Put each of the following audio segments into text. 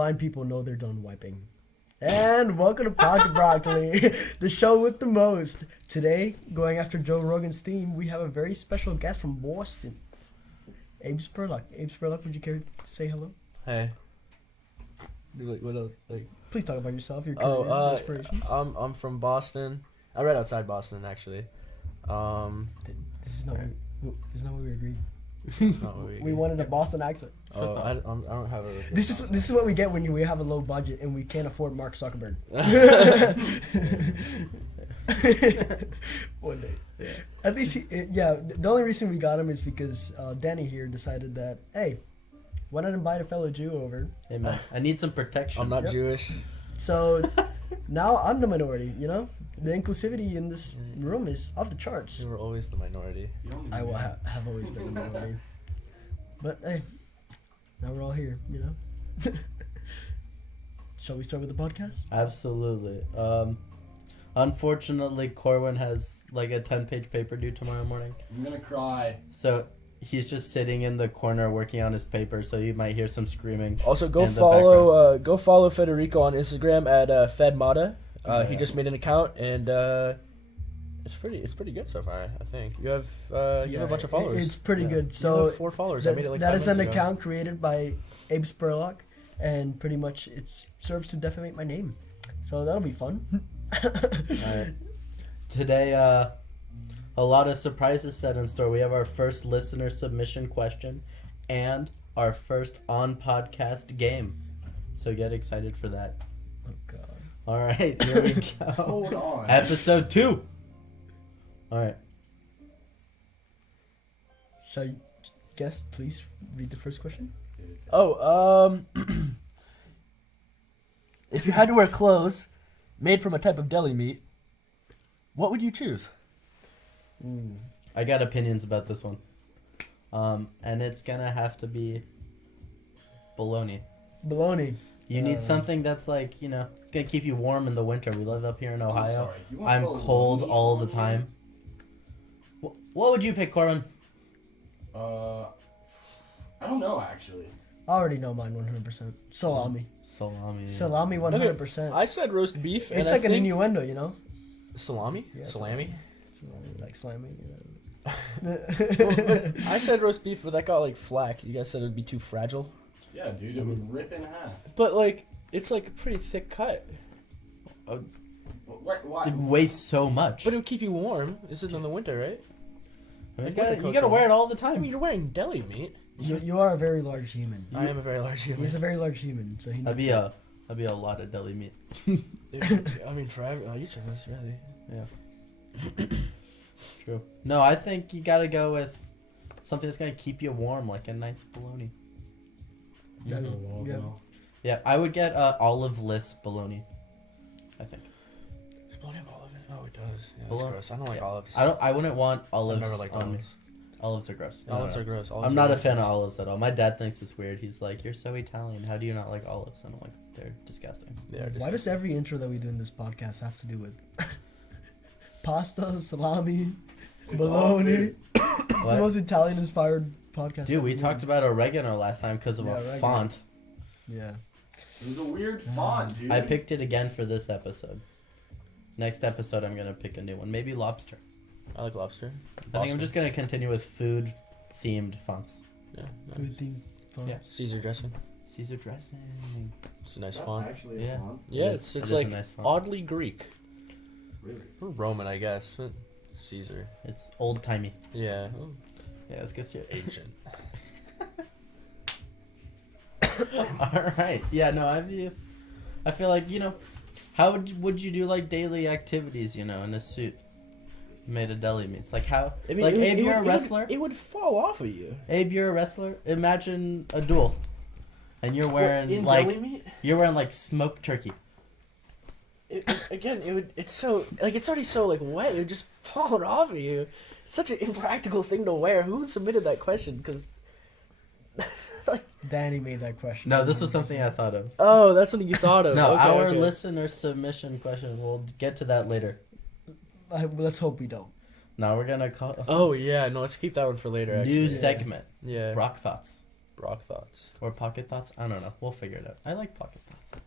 blind people know they're done wiping. And welcome to Pocket Broccoli, the show with the most. Today, going after Joe Rogan's theme, we have a very special guest from Boston, Abe Spurlock. Abe Spurlock, would you care to say hello? Hey. What else? Please talk about yourself, your career, your inspirations. I'm from Boston. I'm right outside Boston, actually. This is not what we agreed. Not what We wanted a Boston accent. I don't have a. This is what we get when we have a low budget and we can't afford Mark Zuckerberg. One day. Yeah. At least, the only reason we got him is because Danny here decided that, hey, why not invite a fellow Jew over? Hey man, I need some protection. I'm not Jewish. So now I'm the minority, you know? The inclusivity in this room is off the charts. You were always the minority. I will have always been the minority. But hey, now we're all here, you know? Shall we start with the podcast? Absolutely. Unfortunately, Corwin has like a 10-page paper due tomorrow morning. I'm gonna cry. So he's just sitting in the corner working on his paper, so you might hear some screaming. Also, go in the background. follow Federico on Instagram at FedMata. He just made an account, and it's pretty good so far. I think you have a bunch of followers. It's pretty good. You So have 4 followers. I made it like that 5 is an minutes ago. account created by Abe Spurlock, and pretty much it serves to defamate my name. So that'll be fun. Alright. Today, a lot of surprises set in store. We have our first listener submission question and our first on-podcast game. So get excited for that. Oh, God. All right, here we go. Hold on. Episode 2. All right. Shall you guess, please read the first question? If you had to wear clothes made from a type of deli meat, what would you choose? I got opinions about this one. And it's going to have to be bologna. Bologna. You need something that's like, you know, it's going to keep you warm in the winter. We live up here in Ohio. I'm bologna cold all the on time. What would you pick, Corbin? I don't know actually. I already know mine 100%. Salami. Salami. Salami 100%. I said roast beef. It's like an innuendo, you know? Salami? Yeah, Salami? Salami, like slimy, you know? I said roast beef, but that got like flack. You guys said it would be too fragile. Yeah, dude, it would rip in half. But like, it's like a pretty thick cut. Why? It weighs so much. But it would keep you warm. This is in the winter, right? I mean, It's you gotta wear it all the I mean, time. you're wearing deli meat. You are a very large human. I am a very large human. He's a very large human, so he That'd be a lot of deli meat. I mean, for each of us, really. Yeah. True. No, I think you gotta go with something that's gonna keep you warm, like a nice bologna. Yeah. Yeah, I would get olive-less bologna. I think. Does bologna have olive in it? Oh, it does. Yeah, that's Bologna- gross. I don't like olives. I wouldn't want I've olives never liked on me. olives. Olives are gross. Olives are gross. Olives I'm are not a really fan of gross. olives at all. My dad thinks it's weird. He's like, "You're so Italian. How do you not like olives?" And I'm like, "They're disgusting." They are Why does every intro that we do in this podcast have to do with pasta, salami, It's bologna? It's What? the most Italian-inspired podcast. Dude, we ever. talked about oregano last time because of Yeah, a oregano. font. Yeah. It was a weird font, dude. I picked it again for this episode. Next episode, I'm gonna pick a new one. Maybe lobster. I like lobster. I think I'm just gonna continue with food-themed fonts. Yeah. Good thing. Fun. Yeah. Caesar dressing. Caesar dressing. It's a nice Is that font. actually a Yeah. font? Yeah, It it's is a like nice font. oddly Greek. Really? Or Roman, I guess. But Caesar. It's old-timey. Yeah. Yeah, let's get you. Ancient. All right. Yeah. No, I feel like, you know, how would you do like daily activities? You know, in a suit made of deli meats. Like how? I mean, like it Abe, would- you're a it would- wrestler. It would fall off of you. Abe, you're a wrestler. Imagine a duel, and you're wearing in like deli meat? smoked turkey. Again, it's so like it's already so like wet. It would just fall off of you. It's such an impractical thing to wear. Who submitted that question? Because Danny made that question. No, this was something I thought of. oh, that's something you thought of. No, Okay, our okay. listener submission question. We'll get to that later. Let's hope we don't. Now we're gonna call Oh yeah, no, let's keep that one for later. Actually. new Yeah. segment. Yeah. Brock thoughts. Brock thoughts. Or pocket thoughts? I don't know. We'll figure it out. I like pocket thoughts.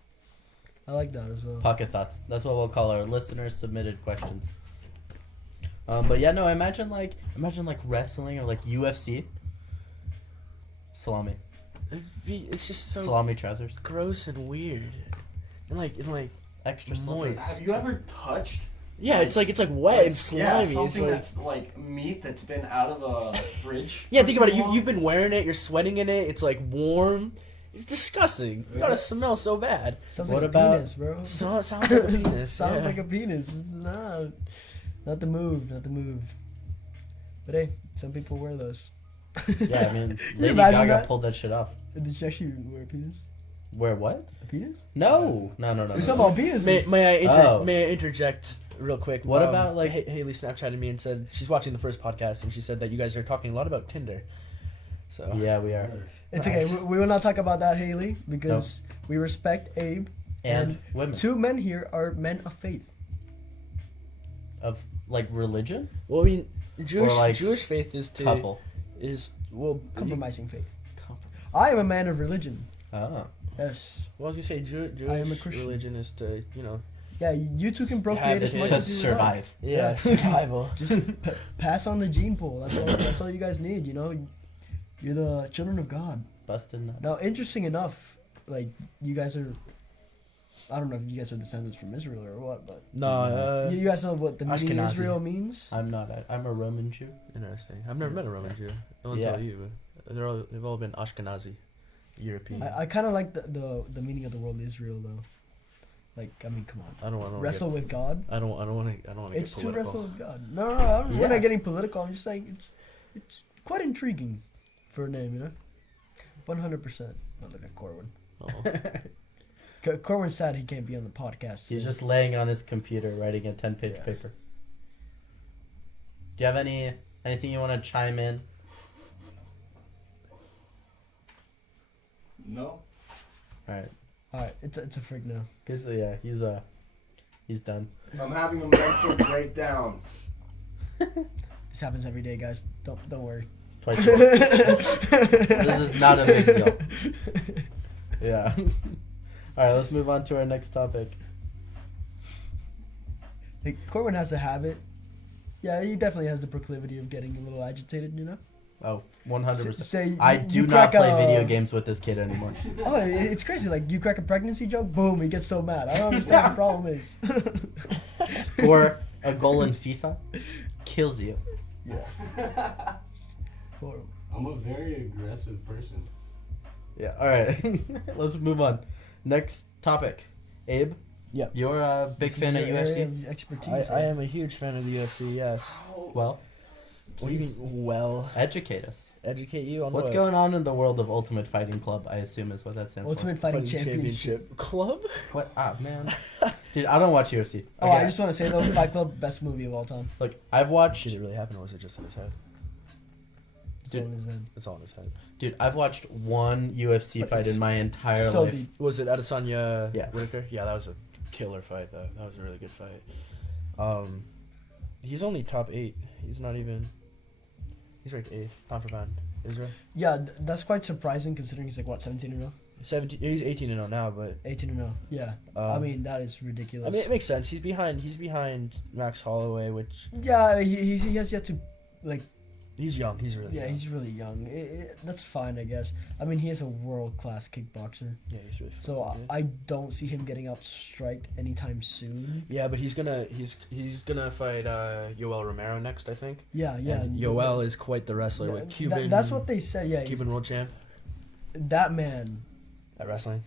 I like that as well. Pocket thoughts. That's what we'll call our listeners submitted questions. But yeah, no. Imagine like wrestling or like UFC. Salami. It's just so Salami trousers. gross and weird, and like Extra moist. slippery. Have you ever touched? yeah, it's like wet and slimy. Yeah, it's something like that's like meat that's been out of a fridge. yeah, for think about too it. long. You've been wearing it. You're sweating in it. It's like warm. It's disgusting. You gotta smell so bad. Sounds What like about- a penis, bro. So it sounds like a penis. Sounds yeah. like a penis. It's not the move. Not the move. But hey, some people wear those. Yeah, I mean, You Lady imagine Gaga that? pulled that shit off. Did she actually wear a penis? Where what? A penis? No. No. We're talking about penises. May Oh. I interject real quick? What about, like- Haley Snapchatted me and said she's watching the first podcast and she said that you guys are talking a lot about Tinder. So Yeah, we are. It's Nice. okay. We will not talk about that, Haley, because we respect Abe. And women. Two men here are men of faith. Of like religion? well, I mean, like, Jewish faith is Couple. Compromising faith. I am a man of religion. Oh. Yes. Well, as you say, Jewish I am a Christian. religion is to Yeah, you two can procreate Have as It's much to as you like. survive. Yeah. survival. Just pass on the gene pool. That's all you guys need. You know, you're the children of God. Busted nuts. Now, interesting enough, like you guys are. I don't know if you guys are descendants from Israel or what, but No, you guys know what the meaning Ashkenazi. Israel means. I'm not. I'm a Roman Jew. interesting. I've never met a Roman Jew. I won't Yeah. tell you, but they've all been Ashkenazi, European. I kind of like the meaning of the word Israel though. Like, I mean, come on, I don't want to wrestle with God. I don't want to. It's get to political. wrestle with God. No, Yeah. we're not getting political. I'm just saying it's quite intriguing for a name, you know. 100%. Not like a Corwin. Oh. Corwin's sad he can't be on the podcast. He's today. just laying on his computer writing a 10-page Yeah. paper. Do you have anything you want to chime in? No. All right. All right. It's a frig now. Yeah, he's done. I'm having a mental breakdown. This happens every day, guys. Don't worry. Twice a month. This is not a big deal. Yeah. All right, let's move on to our next topic. Like, Corwin has a habit. Yeah, he definitely has the proclivity of getting a little agitated, you know. Oh, 100%. Say I you do not crack play a- video games with this kid anymore. Oh, it's crazy. Like, you crack a pregnancy joke, boom, he gets so mad. I don't understand what the problem is. Score a goal in FIFA, kills you. Yeah. Horrible. I'm a very aggressive person. Yeah. All right. Let's move on. Next topic. Abe. Yeah. You're a big This is fan of your area UFC. of expertise. I am a huge fan of the UFC. Yes. Well, What do you mean? Well, educate us. educate you on What's what? going on in the world of Ultimate Fighting Club? I assume is what that stands Ultimate Fighting Fighting Championship. Club? for. What? Ah, man. Dude, I don't watch UFC. Oh, Okay, I just want to say though, Fight Club, best movie of all time. look. I've watched. Did it really happen, or was it just in his head? It's all in his head. It's all in his head. Dude, I've watched one UFC But fight it's in my entire So life. deep. Was it Adesanya Yeah. Whitaker? Yeah, that was a killer fight. That was a really good fight. He's only top 8. He's not even. He's ranked 8th, pound for pound. Israel. Yeah, that's quite surprising considering he's like what 17-0, 17. He's 18-0 now, but 18-0. Yeah. I mean that is ridiculous. I mean, it makes sense. He's behind Max Holloway, which yeah, he has yet to like. he's young. He's really Yeah, young. he's really young. That's fine, I guess. I mean, he is a world-class kickboxer, Yeah, he's really. so fucking good. I don't see him getting outstriked anytime soon. Yeah, but he's gonna fight Yoel Romero next, I think. Yeah, yeah. And Yoel is quite the wrestler with Cuban. That's what they said. Yeah, Cuban world champ that man. at wrestling.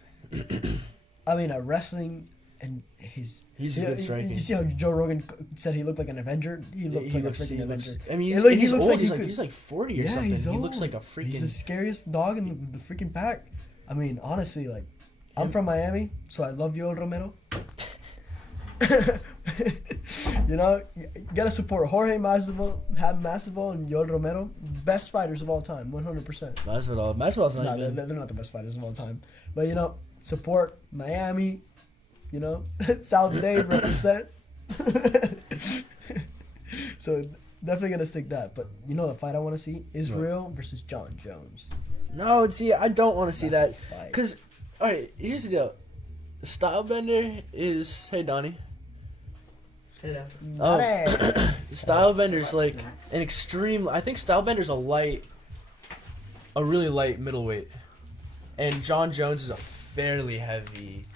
I mean, at wrestling and his. He's a good striking. You see how Joe Rogan said he looked like an Avenger? He looks like a freaking he Avenger. looks- I mean, He he's looks old. like he could- he's like 40 or Yeah, something. he's He looks old. like a He's the freaking. scariest dog in the freaking pack. I mean, honestly, like, I'm Him- from Miami, so I love Yoel Romero. You know, you gotta support Jorge Masvidal, and Yoel Romero, best fighters of all time, 100%. Masvidal's not No, even. they're not the best fighters of all time, but you know, support Miami. You know, South Dade represent. So definitely gonna stick that. But you know, the fight I want to see: Israel versus John Jones. No, see, I don't want to see that. That's a fight. Because, alright, here's the deal. The Stylebender is... Hey, Donnie. Donnie. Stylebender's like an extreme... I think Stylebender's a really light middleweight. And John Jones is a fairly heavy...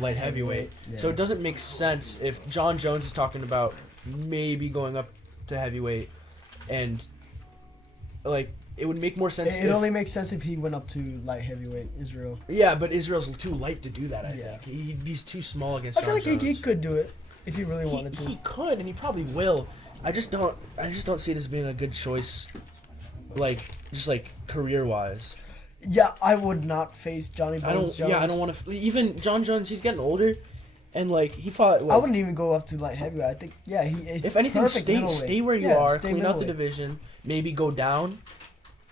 light heavyweight. Yeah. So it doesn't make sense if John Jones is talking about maybe going up to heavyweight, and like it would make more sense. It only makes sense if he went up to light heavyweight Israel. Yeah, but Israel's too light to do that. I Yeah. think he's too small against. I feel John like he Jones. could do it if he really wanted to. He could, and he probably will. I just don't see it as being a good choice, like just like career wise. Yeah, I would not face Johnny Bones Jones. Yeah, I don't want to. Even John Jones, he's getting older, and like he fought. I wouldn't even go up to light heavyweight. I think he is. If anything, perfect stay middleweight. where you Yeah, are, stay clean out the middleweight. division, maybe go down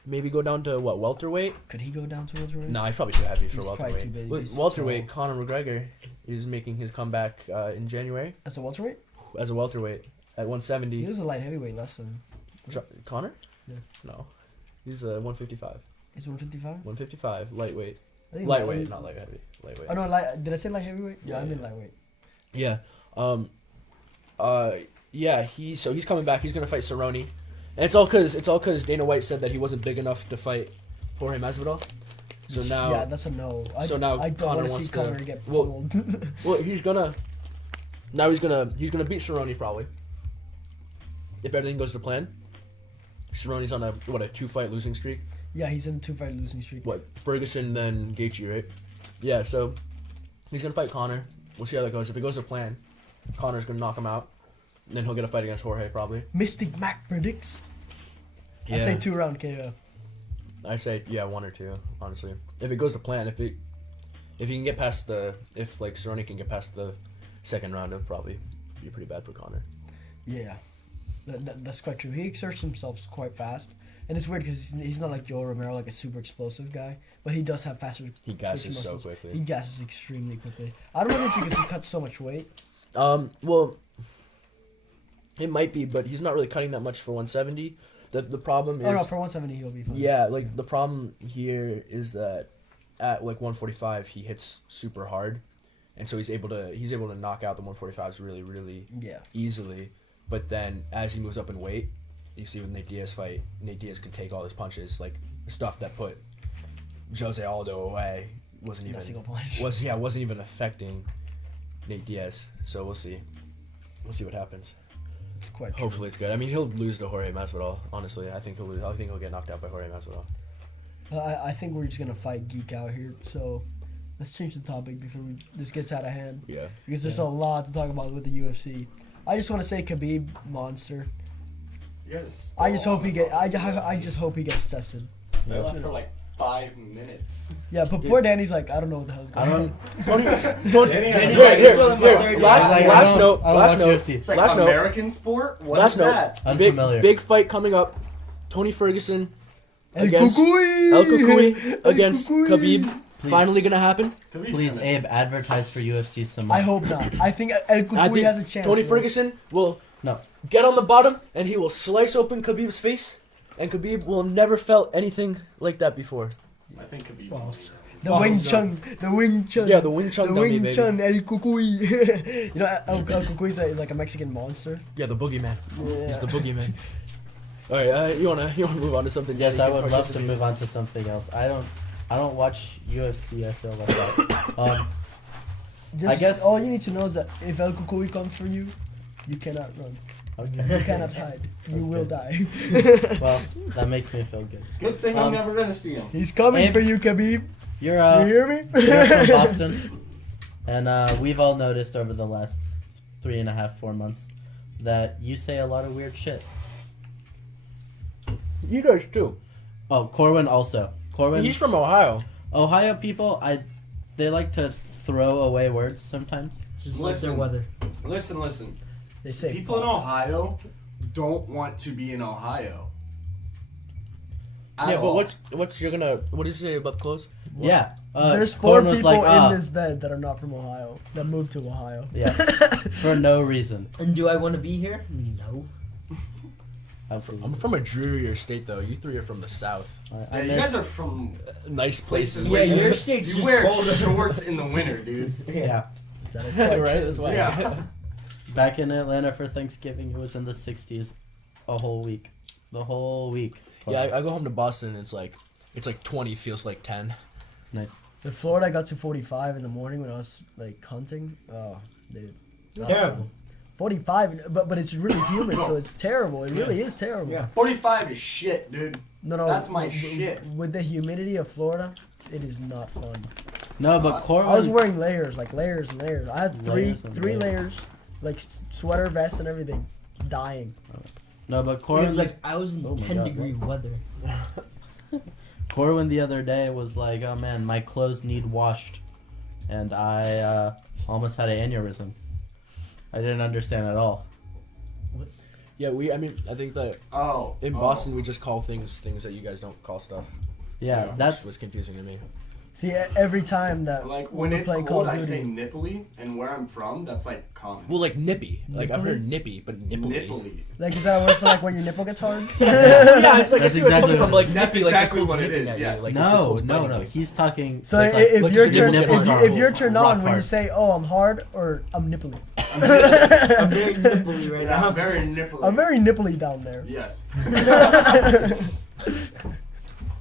to what, welterweight? Could he go down to welterweight? No, he's probably too heavy for He's probably welterweight. too big. Look, He's welterweight, tall. Conor McGregor is making his comeback in January As a welterweight? as a welterweight at He 170. was a light heavyweight last time. Conor? Yeah. No, he's 155. He's 155. 155, lightweight. I think Lightweight, not light heavy. Lightweight. Oh no, light. Did I say light heavyweight? Yeah, Yeah, I mean yeah. lightweight. Yeah. He's coming back. He's gonna fight Cerrone, and it's all cause Dana White said that he wasn't big enough to fight Jorge Masvidal. So now, Yeah, that's a no. now I don't Conor want to wants see to- Conor get well, pummeled. well, he's gonna beat Cerrone probably. If everything goes to plan. Cerrone's on a 2-fight losing streak. Yeah, he's in a 2-fight losing streak. What, Ferguson then Gaethje, right? Yeah, so he's gonna fight Conor. We'll see how that goes. If it goes to plan, Conor's gonna knock him out. And then he'll get a fight against Jorge probably. Mystic Mac predicts. Yeah. I say 2-round KO. I'd say 1 or 2, honestly. If it goes to plan, if he can get past Cerrone can get past the second round, it'll probably be pretty bad for Conor. Yeah, that's quite true. He exerts himself quite fast, and it's weird because he's not like Joe Romero, like a super explosive guy, but he does have faster. He gasses twitching so muscles. quickly. He gasses extremely quickly. I don't know if it's because he cuts so much weight. Well, it might be, but he's not really cutting that much for 170. The problem is. Oh no, for 170 he'll be fine. Yeah, like the problem here is that at like 145 he hits super hard, and so he's able to knock out the 145s really, really Yeah. easily. But then as he moves up in weight, you see with Nate Diaz fight, Nate Diaz can take all his punches, like stuff that put Jose Aldo away wasn't Not a single punch. wasn't even affecting Nate Diaz. So we'll see what happens. It's quite true. Hopefully it's good. I mean, he'll lose to Jorge Masvidal. Honestly, I think he'll lose. I think he'll get knocked out by Jorge Masvidal. I think we're just gonna fight geek out here. So let's change the topic before this gets out of hand. Yeah. Because there's a lot to talk about with the UFC. I just want to say Khabib monster. I just hope he hope he gets tested. They left for like 5 minutes. Yeah, but poor Danny's like, I don't know what the hell's I going don't. on. Don't. Here, Last note. I don't Last watch note. UFC. It's like Last note. American sport? What Last is note. that? Unfamiliar. Big fight coming up. Tony Ferguson El against Cucuy! El Cucuy El against Cucuy! Khabib. Please. Finally gonna happen. Please, Abe, advertise for UFC some more. I hope not. I think El I Cucuy think has a chance. Tony bro. Ferguson will No. get on the bottom and he will slice open Khabib's face, and Khabib will never felt anything like that before. I think could be. Wow. The Wing Chun. The Wing Chun. Yeah, the Wing Chun The dummy, Wing baby. Chun El Cucuy. You know, El Cucuy is like a Mexican monster. Yeah, the boogeyman. Yeah. He's the boogeyman. All right, you wanna move on to something? Yes, that I you can would love to participate move on to something else. I don't watch UFC. I feel like that. Just, I guess- all you need to know is that if El Cucuy comes for you, you cannot run. Okay. You cannot hide. You That's will good. die. Well, that makes me feel good. Good thing Um, I'm never gonna see him. He's coming Abe- for you, Khabib. You're You hear me? you're from Boston, and we've all noticed over the last 3.5-4 months that you say a lot of weird shit. You guys too. Oh, Corwin also. Corwin. He's from Ohio. Ohio people, they like to throw away words sometimes. Just like their weather. weather. Listen. They say People in pop. Ohio don't want to be in Ohio. At Yeah, but all. what did you say about the clothes? Yeah. There's 4 Corwin was people like, in this bed that are not from Ohio that moved to Ohio. Yeah. For no reason. And do I want to be here? No. Absolutely. I'm from a drearier state though. You three are from the south. I you miss, guys are from Nice places. places where Yeah, your you, state's you just wear colder. shorts in the winter, dude. yeah. That is quite right. true. That's why. Yeah. Back in Atlanta for Thanksgiving, it was in the 60s a whole week. The whole week. Yeah, I go home to Boston. It's like 20 feels like 10. Nice. In Florida, I got to 45 in the morning when I was like hunting. Oh, dude. Terrible. 45, but it's really humid, so it's terrible. It really is terrible. Yeah. 45 is shit, dude. No, That's my w- shit. With the humidity of Florida, it is not fun. No, but Corwin. I was wearing layers, like layers and layers. I had Layers and three layers. layers, like sweater, vest, and everything. Dying. No, but It Corwin. was like I was in Oh my 10-degree God. weather. Corwin the other day was like, "Oh man, my clothes need washed," and I almost had an aneurysm. I didn't understand at all. Yeah, I think that in Boston we just call things that you guys don't call stuff. Yeah, Which that's was confusing to me. See, every time that Like when we're it's playing cold, Call I of say Duty, nipply, and where I'm from, that's like common. Well, like nippy. Like I've Nipply? heard nippy, but nipply. Nipply. like is that a word for like when your nipple gets hard? Yeah, it's like That's I see where it's exactly coming from. what Like That's nippy, like exactly the cold's what it nipping is, at yes. you. Like the no, cold's no, biting no. you. He's talking. So it's like, if look, you're your turned nipples are if you're turned rock on when you hard. say, "Oh, I'm hard," or "I'm nipply," I'm very nipply right Yeah, now. I'm very nipply. I'm very nipply down there. Yes.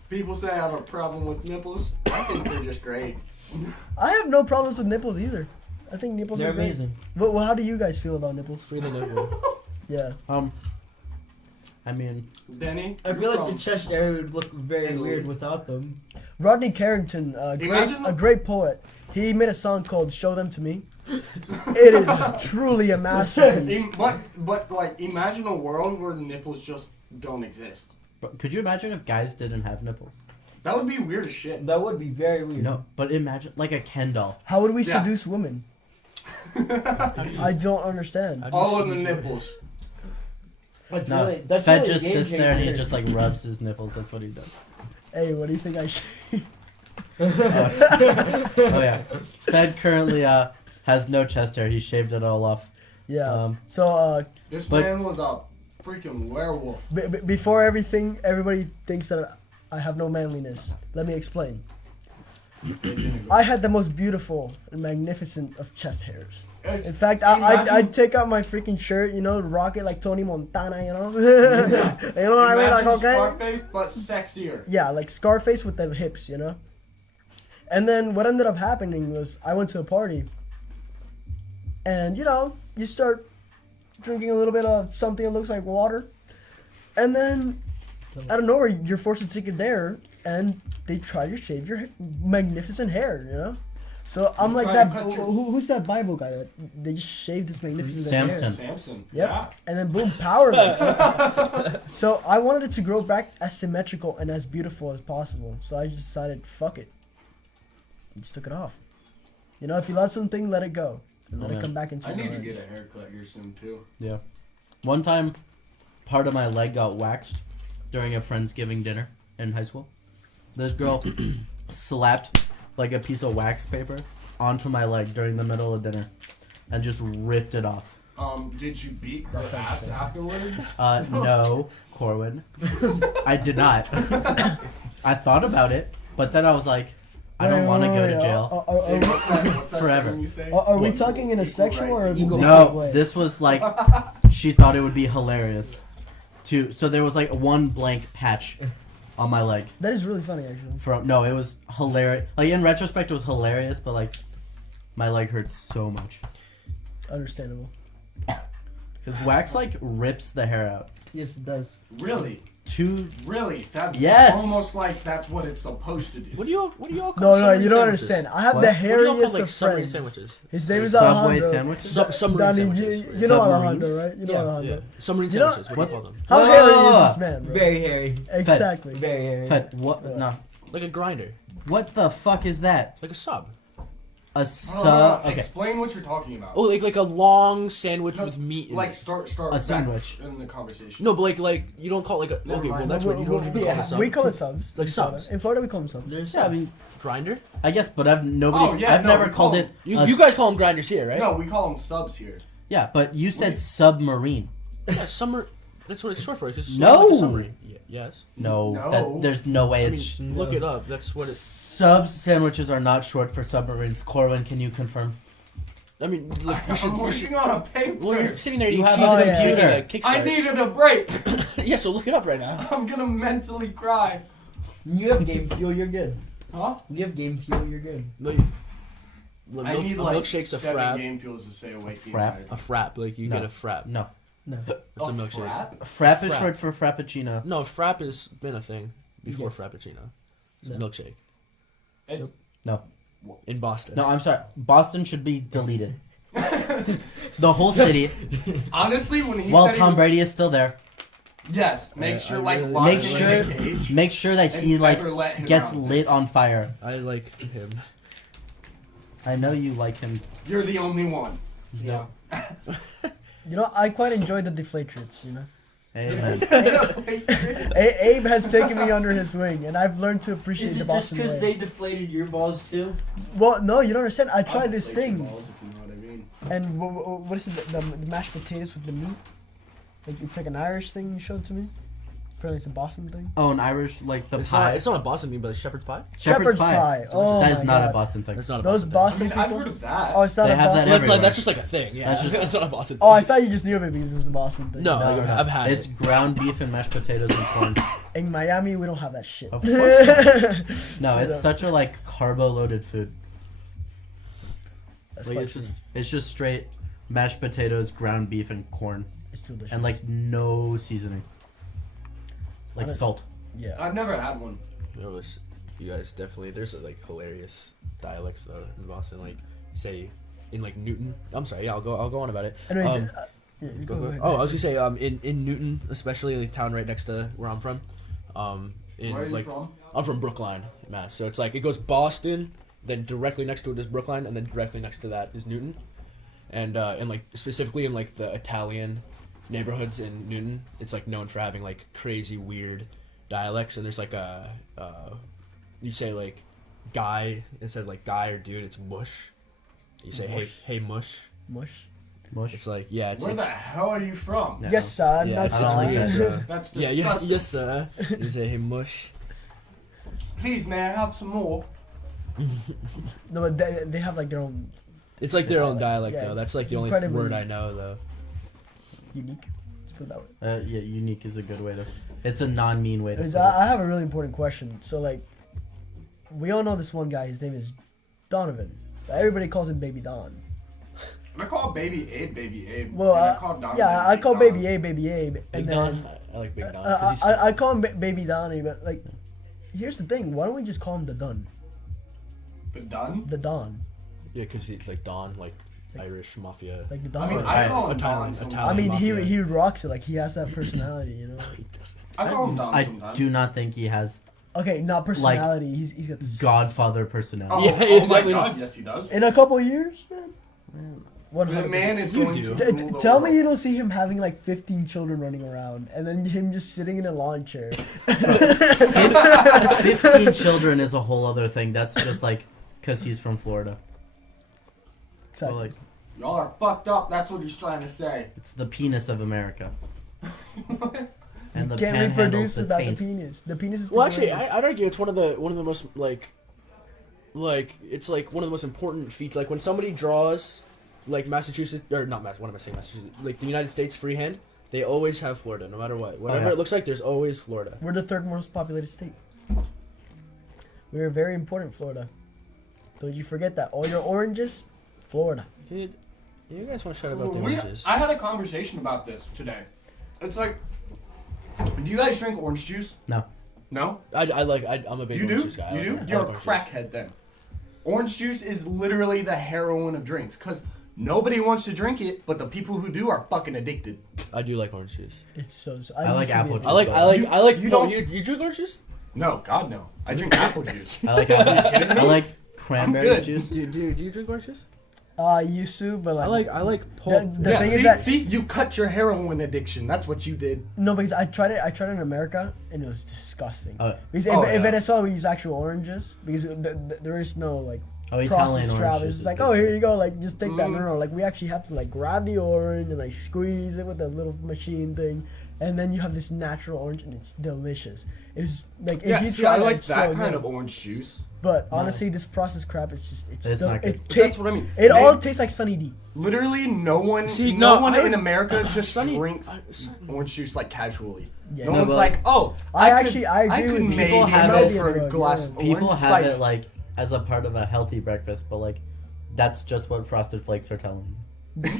People say I have a problem with nipples. I think they're just great. I have no problems with nipples either. I think nipples They're are great. amazing. But how do you guys feel about nipples? Free the nipple. Yeah. I mean, Denny, I you're feel like from- the chest area would look very Italy. weird without them. Rodney Carrington, Imagine- a great poet. He made a song called "Show Them to Me." It is truly a masterpiece. But like, imagine a world where nipples just don't exist. but could you imagine if guys didn't have nipples? That would be weird as shit. That would be very weird. No, but imagine like a Ken doll. How would we Yeah. seduce women? I don't understand. All of the nipples. That's No, really, that's Fed really just a game sits there and he changer. just like rubs his nipples. That's what he does. Hey, what do you think I should? Oh yeah, Fed currently has no chest hair. He shaved it all off. Yeah. So This But- man was a freaking werewolf. before everything, everybody thinks that I have no manliness. Let me explain. I had the most beautiful and magnificent of chest hairs. In fact, I'd take out my freaking shirt, rock it like Tony Montana, you know? You know what I mean? Like, Imagine okay? Scarface, but sexier. Yeah, like Scarface with the hips, you know? And then what ended up happening was I went to a party. And, you start drinking a little bit of something that looks like water. And then, out of nowhere, you're forced to take it there. And they try to shave your magnificent hair, So I'm They like try that. to cut your- Who's that Bible guy that they just shaved this magnificent hair? Samson. Samson. Yep. And then boom, powerless. So I wanted it to grow back as symmetrical and as beautiful as possible. So I just decided, fuck it. I just took it off. If you love something, let it go. And let Oh, it man. come back into I your need to orange. get a haircut here soon too. Yeah. One time, part of my leg got waxed during a Friendsgiving dinner in high school. This girl slapped like a piece of wax paper onto my leg during the middle of dinner and just ripped it off. Did you beat her That sounds ass fair. afterwards? No, Corwin. I did not. I thought about it, but then I was like, I don't want to go to jail. Hey, what's that Forever. saying you say? Are we What? talking in a Equal sexual or a rights, equal movie No, way? this was like, she thought it would be hilarious. So there was like one blank patch on my leg. That is really funny, actually. No, it was hilarious. Like in retrospect, it was hilarious, but like, my leg hurts so much Understandable. because wax like rips the hair out. Yes, it does. Really? Really? That's Yes. almost like that's what it's supposed to do. What do you all call No, submarine you don't sandwiches? understand. I have What? the What do you all hairiest call like of submarine friends. sandwiches? His name is Subway Alejandro. sandwiches. Submarine Danny, sandwiches. you know Submarine? Alejandro, right? You know Yeah. Alejandro. Yeah, submarine You know- sandwiches. What do you call them? How hairy Ah, is this man, bro? Very hairy. Exactly. Very hairy. Fed, what? Yeah. No. Like a grinder, What the fuck is that? like a sub. A No, okay. Explain what you're talking about. Oh, like a long sandwich No, with meat. In Like it. start A back sandwich. in the conversation. No, but like you don't call it like a. Never Okay, well mind. that's what you don't even call yeah. it a sub. We call it subs. Like in Florida. subs. In Florida, we call them subs. There's Yeah, I mean, Grinder. I guess, but I've Oh, nobody's. yeah, I've no, never we called call it. You, a you guys call them grinders here, right? No, we call them subs here. Yeah, but you said Wait. submarine. Yeah, summer. That's what it's short for. It's No. like a submarine. Yes. No, No. there's no way I it's. mean, look it up. That's what it. Sub sandwiches are not short for submarines. Corwin, can you confirm? I mean, look, you should. I'm You should working on a paper. well, you're sitting there You eating have cheese a and computer. a Kickstart. I needed a break. Yeah, so look it up right now. I'm gonna mentally cry. You have game fuel, you're good. Huh? You have game fuel, you're good. I need like milkshake's a 7 frap. game fuels to stay awake. the Frap? entire A frap, like you No. get a frap. No. No. That's a milkshake. frap? Frap is Frap. short for frappuccino. No, frap has been a thing before Yes. frappuccino. It's No. milkshake It- No. in Boston. No, I'm sorry. Boston should be deleted. The whole city. Honestly, when he While said he Tom was, Brady is still there. yes, make I sure like really- lock Make him in a sure- cage Make sure that and he like never let him gets out. lit on fire. I like him. I know you like him. You're the only one. Yeah. You know, I quite enjoy the deflatrix, you know. Amen. Abe has taken me under his wing, and I've learned to appreciate Is the it just Boston because way. they deflated your balls too? Well, no, you don't understand. I I'll tried this deflate your thing, balls, if you know what I mean. and what is it? The mashed potatoes with the meat. Like it's like an Irish thing you showed to me. Apparently, it's a Boston thing. Oh, an Irish like the It's pie. not. It's not a Boston thing, but it's shepherd's pie. Shepherd's pie. Oh that is my not God. a Boston thing. That's not a Those Boston. I Boston mean, I've people. heard of that. Oh, it's not They a have that Boston. Thing. That's like everywhere. that's just like a thing. Yeah, That's just- that's not a Boston. Oh, I thing. thought you just knew of it because it was the Boston thing. No, No, like, no. I've had It's it. ground beef and mashed potatoes and corn. In Miami, we don't have that shit. Of course No, We it's don't. such a like carbo loaded food. That's Like quite it's true. just straight mashed potatoes, ground beef, and corn, It's delicious. and like no seasoning, like Honest- salt. yeah. I've never had one. You guys definitely. There's like hilarious dialects though in Boston. Like say in like Newton. I'm sorry. Yeah, I'll go on about it. Anyways, Um, yeah, you Go go ahead. ahead. Oh, I was gonna say, in Newton, especially the town right next to where I'm from, in Where are you like from? I'm from Brookline, Mass. So it's like it goes Boston, then directly next to it is Brookline, and then directly next to that is Newton, and like specifically in like the Italian neighborhoods in Newton, it's like known for having like crazy weird dialects, and there's like a you say like guy instead of like guy or dude, it's mush. You say hey mush. Mush. Mush. It's like yeah, it's Where the hell are you from? Yeah. Yes, sir. yeah, Not it's I don't like son. that. That's yeah, disgusting. yes, sir. You say hey mush. Please, may I have some more? No, but they have like their own It's like their own dialect Yeah, though. it's- That's like it's the only incredibly- word I know though. unique. Let's put it that way. Yeah, unique is a good way to. It's a non-mean way to. Anyways, Put it. I have a really important question. So like, we all know this one guy. His name is Donovan. Everybody calls him Baby Don. I call Baby Abe. Well, and I call Donovan yeah, I Big call Don. Baby Abe, Big and Don. then I like Big Don. 'cause he's I call him Baby Donnie. But like, here's the thing. Why don't we just call him the Don? The Don? The Don. yeah, because he's like Don, like Irish mafia. Like the I Don. mean, I call him Italian- Don sometimes. I mean, Mafia. he rocks it. Like he has that personality, you know. He doesn't. I call him Don I sometimes. do not think he has Okay, not personality. he's got this. Godfather Oh, personality. Yeah, oh my definitely God, yes he does. In a couple years, man. The 100%. man is You going do. to rule the Tell world. me you don't see him having like 15 children running around, and then him just sitting in a lawn chair. 15 children is a whole other thing. That's just like because he's from Florida. So Exactly. like Y'all are fucked up. That's what he's trying to say. it's the penis of America. And the Can't pan handles reproduce the without taint. the penis. The penis is. Well, the actually, greatest. I'd argue it's one of the most like it's like one of the most important feats. Like when somebody draws, like Massachusetts or not Mass. What am I saying? Massachusetts, like the United States freehand. They always have Florida, no matter what. Whatever yeah. it looks like, there's always Florida. We're the third most populated state. We're very important, Florida. Don't you forget that. All your oranges, Florida. Dude, you guys want to shut about the We- oranges? I had a conversation about this today. It's like, do you guys drink orange juice? No. No? I'm a big You orange do? juice guy. I You do? like- I You're a like orange juice. crackhead then. Orange juice is literally the heroin of drinks because nobody wants to drink it, but the people who do are fucking addicted. I do like orange juice. It's so. I like used to be apple a- juice. I like. You no, don't- you drink orange juice? No, God no. I drink apple juice. I like apple. kidding me? I like cranberry good. juice. Do you drink orange juice? I used to, but like. I like pulp. The yeah, thing see, is that see, you cut your heroin addiction. That's what you did. no, because I tried it in America and it was disgusting. Oh. Because Oh, in yeah. Venezuela we use actual oranges because there is no like Oh, Italian processed orange Travis. juice It's is like, good oh, here too. you go, like just take that. No, like we actually have to like grab the orange and like squeeze it with a little machine thing, and then you have this natural orange, and it's delicious. It's like if Yeah, you see, try I that, like it's that so kind good. of orange juice. But No. honestly, this processed crap, it's It's still not good. That's what I mean. It They- all tastes like Sunny D. Literally, no one, See, no no, one I in would- America just Sunny- drinks Sunny- orange juice like casually. Yeah. No No, one's but, like, oh, I I agree could with you. maybe People have go it- for a Yeah. glass of People orange. have It's it like as a part of a healthy breakfast, but like that's just what Frosted Flakes are telling you.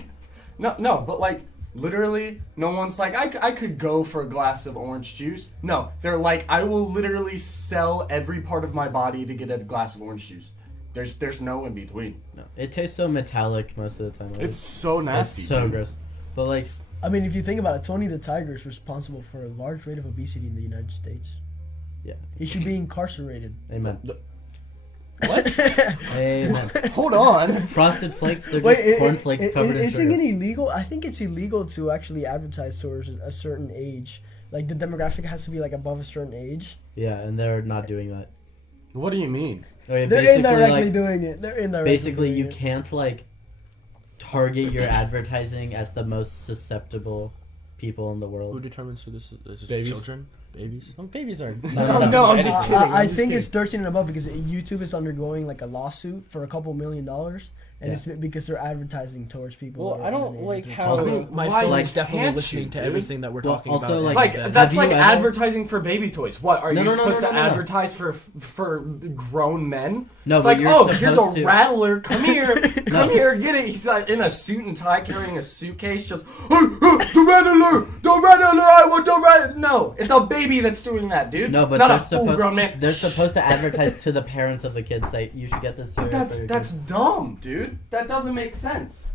No, but like literally, no one's like, I could go for a glass of orange juice. No, they're like, I will literally sell every part of my body to get a glass of orange juice. There's no in between. No, it tastes so metallic most of the time. Like, It's so nasty. It's so dude. gross. But like, I mean, if you think about it, Tony the Tiger is responsible for a large rate of obesity in the United States. yeah, He should be incarcerated. amen. What? Amen. Hold on. Frosted Flakes, they're Wait, just cornflakes covered in isn't it sugar. illegal? I think it's illegal to actually advertise towards a certain age. Like the demographic has to be like above a certain age. Yeah, and they're not doing that. What do you mean? Okay, They're basically, indirectly like, doing it. They're indirectly. basically doing you it. can't like target your advertising at the most susceptible people in the Who world. determines who this is? Is it Babies. children? Babies? Oh, babies are. No, I'm just kidding. I I'm just think it's kidding. 13 and above because YouTube is undergoing like a lawsuit for a couple $1 million, and Yeah. it's because they're advertising towards people. Well, that are I don't under the age like of how 18. Also, my why phone like, is definitely can't listening you, to dude? everything that we're Well, talking also, about. like- Like that. that's Have like you ever- advertising for baby toys. What are No, you no, no, supposed no, to no, no. advertise for grown men? No, It's but like, you're oh, here's supposed a to. rattler. Come here, No. come here, get it. He's like in a suit and tie, carrying a suitcase. Just the rattler, the rattler. I want the rattler. No, it's a baby that's doing that, dude. No, but not they're a full-grown man. They're supposed to advertise to the parents of the kids. Say you should get this cereal for your That's kids. dumb, dude. That doesn't make sense.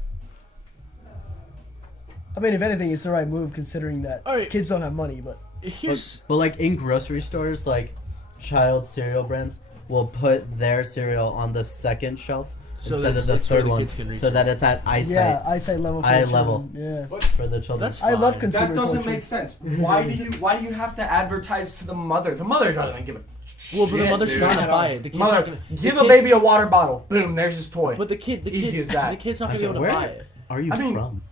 I mean, if anything, it's the right move considering that Alright. kids don't have money. But Here's But like in grocery stores, like child cereal brands will put their cereal on the second shelf So instead of that's- the that's where third the one, kids can reach so it. that it's at eyesight yeah, eyesight level. For Eye the level. children, Yeah. for the children. That's I love fine. consumer That doesn't culture. make sense. Why do you have to advertise to the mother? The mother doesn't give a Well, but the shit, mother's dude. not gonna buy it. The kid's Mother, not gonna give the a kid- baby a water bottle. Boom, there's his toy. But the kid, Easy as that. The kid's not I gonna be said, able to where buy it. are you I mean, from?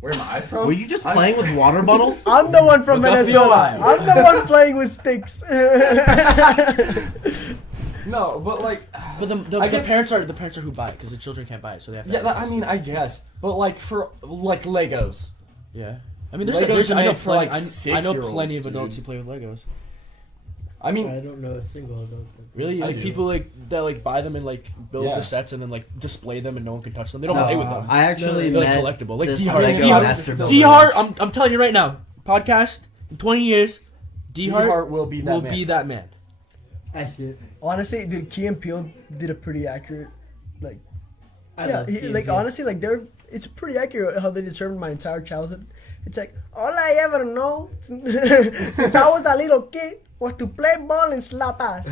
Where am I from? Were you just I'm- playing with water bottles? I'm the one from Philadelphia, Minnesota. Ohio. I'm the one playing with sticks. No, but like, But the I guess- parents are who buy it because the children can't buy it, so they have to. yeah, I advertise mean, it. I guess, but like for like Legos. Yeah. I mean, Legos are I know made for, like, plenty. I know 6-year-olds, plenty of dude. adults who play with Legos. I mean, don't know a single adult. Really, I like do. people like that like buy them and like build Yeah. the sets and then like display them and no one can touch them. They don't No, play with them. I actually They're met like collectible. Like this D-Hart. Lego D-Hart. master builder. D-Hart. I'm telling you right now. Podcast in 20 years. D-Hart D-Hart will be that man. be that man. I see it. Honestly, dude, Key and Peele did a pretty accurate, like, I yeah, love Key and like Peele. honestly, like it's pretty accurate how they determined my entire childhood. It's like all I ever know since I was a little kid was to play ball and slap ass,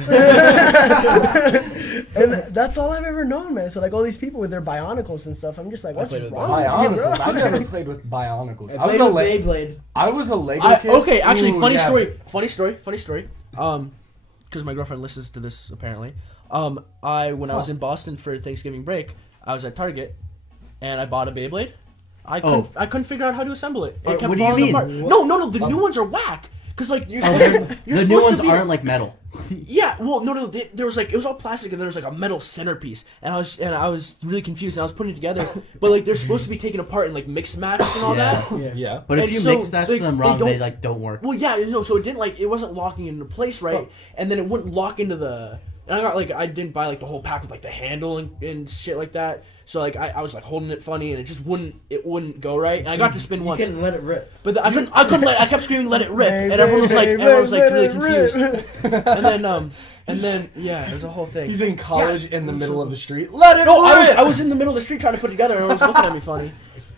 and that's all I've ever known, man. So like all these people with their bionicles and stuff, I'm just like, what's played with wrong with you, bro? Bionicles. I've never played with Bionicles. I played with Beyblade. I was a Lego kid. Okay, actually, Ooh, funny yeah. story. Because my girlfriend listens to this apparently. When I was in Boston for Thanksgiving break, I was at Target, and I bought a Beyblade. I couldn't figure out how to assemble it. It kept what do you falling mean? apart. No, the new ones are whack. Cause like you're Oh, supposed to, you're the new supposed ones to be, aren't like metal. Yeah, well, no, there was like it was all plastic and there was like a metal centerpiece, and I was really confused and I was putting it together, but like they're supposed to be taken apart and like mix match and all Yeah. that. Yeah. Yeah. But if And you so, mix that like, to them they wrong, they don't- like don't work. Well, yeah, no, so it wasn't locking into place right, and then it wouldn't lock into the. And I didn't buy like the whole pack with like the handle and shit like that. So like I was like holding it funny and it just wouldn't go right. And I got to spin You once, can let it rip. but I couldn't let. I kept screaming, "Let it rip!" Hey, and everyone was like, hey, everyone was like let really it confused. rip. And then yeah, it was a whole thing. He's in college in the middle of the street. Let it No, rip! I was in the middle of the street trying to put it together, and everyone was looking at me funny.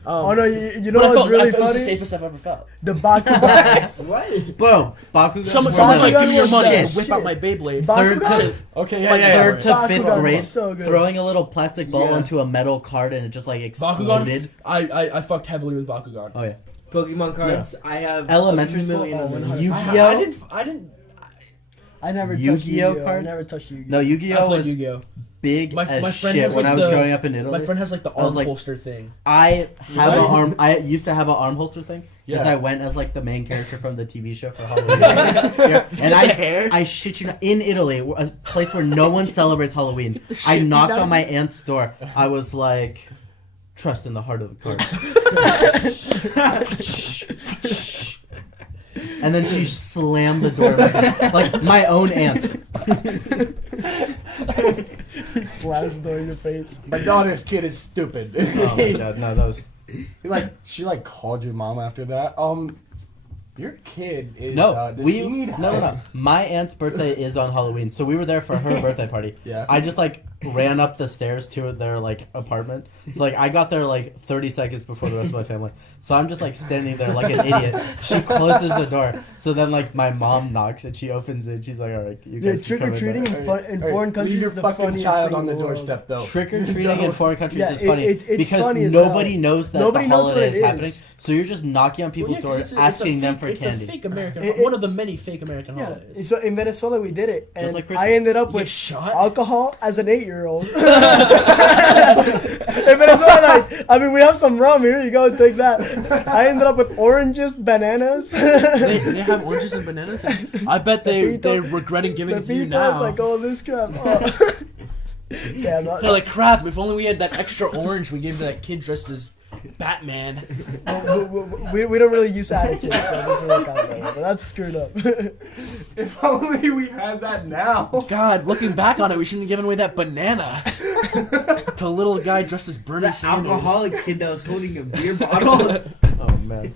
Oh no, you know But I what's felt really it was the funny? safest I've ever felt. The Bakugan. What? Bro, Bakugan. Someone's Bakugan like, "Give me your was money." that I whip shit. out my Beyblade. Third Bakugan? to Okay, Like, third to Bakugan fifth was grade, so good. throwing a little plastic ball Yeah. into a metal card and it just like Bakugan. exploded. I fucked heavily with Bakugan. Oh yeah. Pokemon cards. I have Elementary a school? million Oh, of them. 100. Yu-Gi-Oh. I didn't. I never touched Yu-Gi-Oh Yu-Gi-Oh. I cards? never touched Yu-Gi-Oh. No, I Yu-Gi-Oh played was Yu-Gi-Oh. big My as friend shit has, when like, I was the- growing up in Italy. My friend has like the I was arm like- holster thing. I have What? an arm. I used to have an arm holster thing because Yeah. I went as like the main character from the TV show for Halloween. Yeah, and The hair? I shit you not, in Italy, a place where no one celebrates Halloween. I shit knocked beat out on of my you? aunt's door. I was like, trust in the heart of the cards. And then she slammed the door like my own aunt. Slaps the door in your face. My daughter's kid is stupid. Oh my god, no, that was She called your mom after that. Your kid is. no. Does We he need no. help? My aunt's birthday is on Halloween, so we were there for her birthday party. Yeah. I just ran up the stairs to their apartment. It's I got there 30 seconds before the rest of my family. So I'm just standing there like an idiot. She closes the door. So then my mom knocks and she opens it. She's like, all right, you Yeah, guys can trick or come in treating now." in, Alright, in alright, foreign countries leave your is the fucking funniest child thing on the in world. doorstep though. Trick or treating in foreign countries Yeah, is funny it's because funny as nobody hell. knows that Nobody the knows what holiday it is happening. is. So you're just knocking on people's Well, yeah, 'cause doors, it's a asking them fake- for candy. It's a fake American. It- one of the many fake American Yeah, holidays. so in Venezuela we did it, and like I Christmas. ended up You with get shot? alcohol as an 8-year-old. In Venezuela, we have some rum here. You go take that. I ended up with oranges, bananas. they have oranges and bananas. I bet they're Pepitos- regretting giving it to you Pepitos, now. all this crap. Oh. Yeah, I'm not, They're like, crap, if only we had that extra orange we gave to that kid dressed as Batman. we don't really use additives, so it doesn't work out that way. But that's screwed up. If only we had that now. God, looking back on it, we shouldn't have given away that banana to a little guy dressed as Bernie The Sanders. alcoholic kid that was holding a beer bottle. Oh man.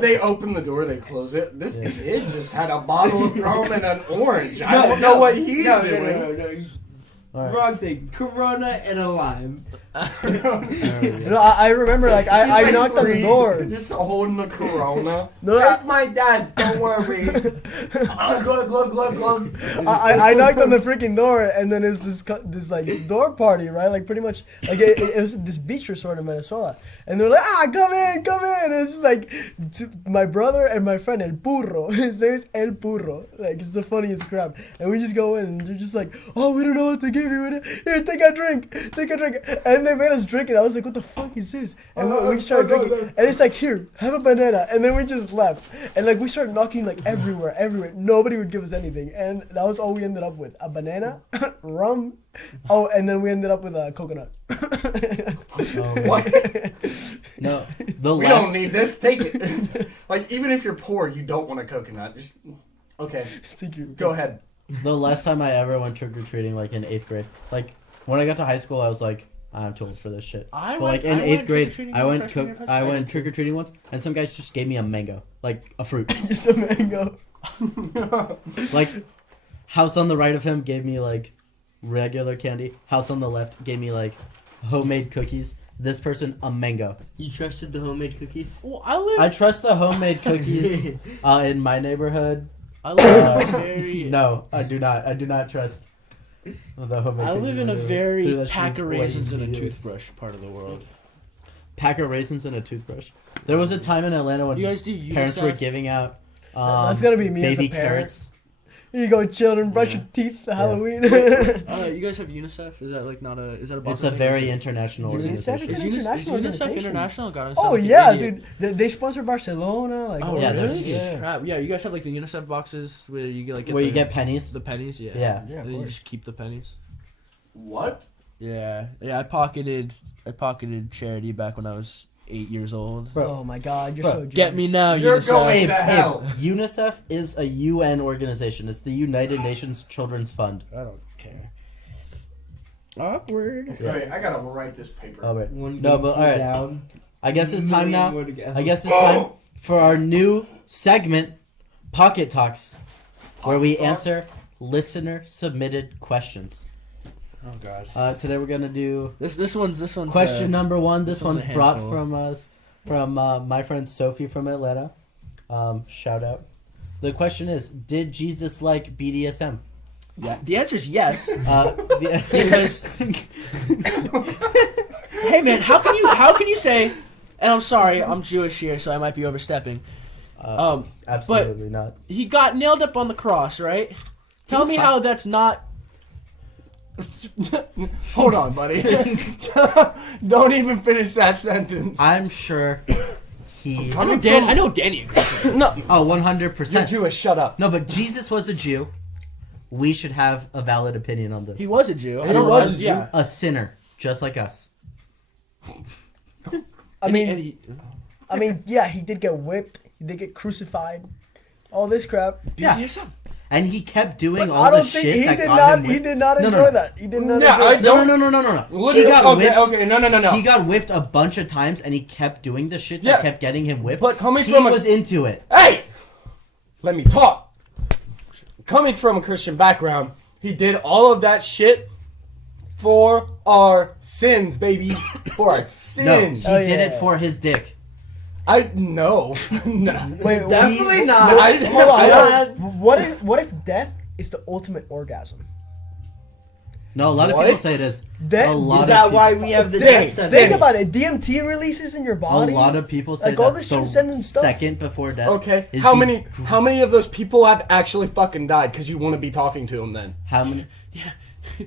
They open the door, they close it. This Yeah. kid just had a bottle of rum and an orange. I don't know what he's doing. No. All right. Wrong thing. Corona and a lime. You know, I remember, I knocked on the door. Just holding the Corona. No, Take my dad, don't worry. Glug, glug, glug, glug. I knocked on the freaking door, and then it was this door party, right? Pretty much it was this beach resort in Venezuela, and they're like, come in, and it's just my brother and my friend El Purro. His name is El Purro. It's the funniest crap, and we just go in, and they're just like, oh, we don't know what to give you. Here, take a drink, and they made us drink it. I was like, what the fuck is this? And we started drinking, and it's like, here, have a banana, and then we just left, and we started knocking everywhere. Nobody would give us anything, and that was all we ended up with: a banana, rum, and then we ended up with a coconut. What? No, the We last don't need this. Take it. Even if you're poor, you don't want a coconut. Just okay. Go ahead. the last time I ever went trick or treating in 8th grade. When I got to high school, I was like, I'm too old for this shit. But in 8th grade, I went trick or treating once, and some guys just gave me a mango, a fruit. Just a mango. House on the right of him gave me regular candy. House on the left gave me homemade cookies. This person a mango. You trusted the homemade cookies? Well, I trust the homemade cookies in my neighborhood. I live in a very No, I do not. I do not trust the homemade I cookies live in a my neighborhood. Threw very that pack shit of away raisins and a immediately. toothbrush part of the world. Pack of raisins and a toothbrush. There was a time in Atlanta when You guys do parents were UNICEF? giving out That's gotta be me as a baby parent. carrots. Here you go, children. Brush Yeah. your teeth to Halloween. You guys have UNICEF? Is that not a? Is that a? It's Boston a thing? very international UNICEF? organization. It's an Is international UNICEF organization. international? God, I Oh sound like yeah, an idiot. dude. They sponsor Barcelona. Oh, yeah, they're really? huge. Yeah. Crap. Yeah, you guys have the UNICEF boxes where you get Where you the- get pennies. the pennies. Yeah. Yeah. Yeah, of And then you course. just keep the pennies. What? Yeah. I pocketed charity back when I was 8 years old. Bro. Oh my God, you're Bro, so jealous. Get me now, You're UNICEF. going- Abe, the hell? UNICEF is a UN organization. It's the United Nations Children's Fund. I don't care. Awkward. Yeah. Wait, I gotta write this paper. Oh wait. One No, game but two alright. down. I guess it's time Million now. more to go. I guess it's time for our new segment, Pocket Talks, where we Pocket Talks? answer listener submitted questions. Oh God. Today we're gonna do This one's question number one. This this one's one's a brought handful. from my friend Sophie from Atlanta. Shout out. The question is: did Jesus like BDSM? Yeah. The answer is yes. Because Hey man, how can you say? And I'm sorry, I'm Jewish here, so I might be overstepping. absolutely not. He got nailed up on the cross, right? Tell was me fine. how that's not Hold on, buddy. Don't even finish that sentence. I'm sure he. I know Danny agrees with me. No, Oh, you're 100%. Jewish. Shut up. No, but Jesus was a Jew. We should have a valid opinion on this. He was a Jew. He was a Jew. Yeah. A sinner, just like us. I mean, yeah, he did get whipped. He did get crucified. All this crap. Yeah. And he kept doing But all I the don't think shit he that did got not. him He whipped. did not No, enjoy no, no. that. He did not. Yeah, enjoy I that. don't- No. He Literally- got whipped. Okay, no. He got whipped a bunch of times, and he kept doing the shit that Yeah. kept getting him whipped. But coming he from a- was into it. Hey, let me talk. Coming from a Christian background, he did all of that shit for our sins, baby. For our No, sins. he Oh, did yeah. it for his dick. No. Wait, Definitely not. Hold on. I- What if death is the ultimate orgasm? No, a lot of What? people say it is. That- A lot Is of that people, why we have the Dang, death sentence? Think Danny. about it. DMT releases in your a body. lot of people say Like, all that this the transcendent stuff. second before death. Okay. is How the- many of those people have actually fucking died? Because you want to be talking to them then. How many?